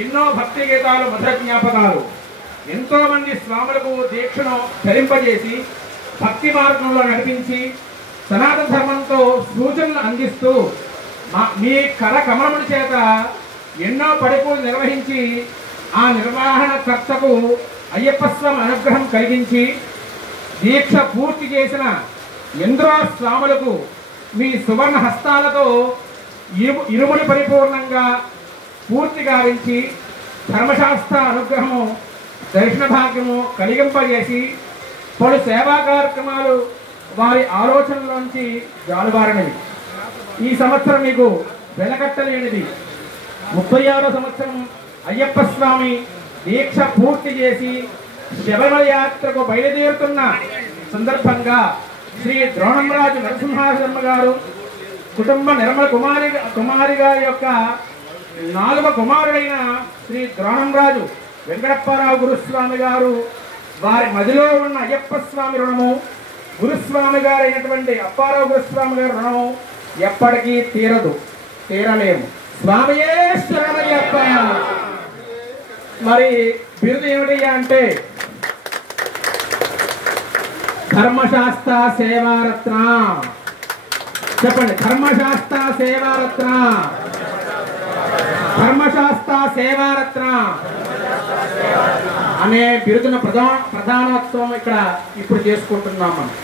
ఎన్నో భక్తి గీతాలు, మధుర జ్ఞాపకాలు, ఎంతో మంది స్వాములకు దీక్షను ధరింపజేసి భక్తి మార్గంలో నడిపించి సనాతన ధర్మంతో సూచనలు అందిస్తూ మీ కరకమలముల చేత ఎన్నో పడిపూలు నిర్వహించి ఆ నిర్వహణ కర్తకు అయ్యప్ప స్వామి అనుగ్రహం కలిగించి దీక్ష పూర్తి చేసిన ఎందరో స్వాములకు మీ సువర్ణ హస్తాలతో ఇరుముడి పరిపూర్ణంగా పూర్తి గావించి ధర్మశాస్త్ర అనుగ్రహము, దర్శన భాగ్యము కలిగింపజేసి పలు సేవా కార్యక్రమాలు వారి ఆలోచనలోంచి జాలువారనివి. ఈ సంవత్సరం మీకు వెలకట్టలేనిది. 36వ సంవత్సరం అయ్యప్ప స్వామి దీక్ష పూర్తి చేసి శబరిమల యాత్రకు బయలుదేరుతున్న సందర్భంగా శ్రీ ద్రోణంరాజు నరసింహాశర్మ గారు కుటుంబ నిర్మల కుమారి గారి యొక్క 4వ కుమారుడైన శ్రీ ద్రోణంరాజు వెంకటప్పారావు గురుస్వామి గారు వారి మదిలో ఉన్న అయ్యప్ప స్వామి రుణము, గురుస్వామి గారైనటువంటి అప్పారావు గురుస్వామి గారి రుణము ఎప్పటికీ తీరలేము. స్వామియే శరణమయ్యప్ప. మరి బిరుదు ఏమిటయ్యా అంటే ధర్మశాస్త్ర సేవారత్న. చెప్పండి, ధర్మశాస్త్ర సేవారత్న, ధర్మశాస్త్ర సేవారత్న అనే బిరుదున ప్రధానోత్సవం ఇక్కడ ఇప్పుడు చేసుకుంటున్నాం మనం.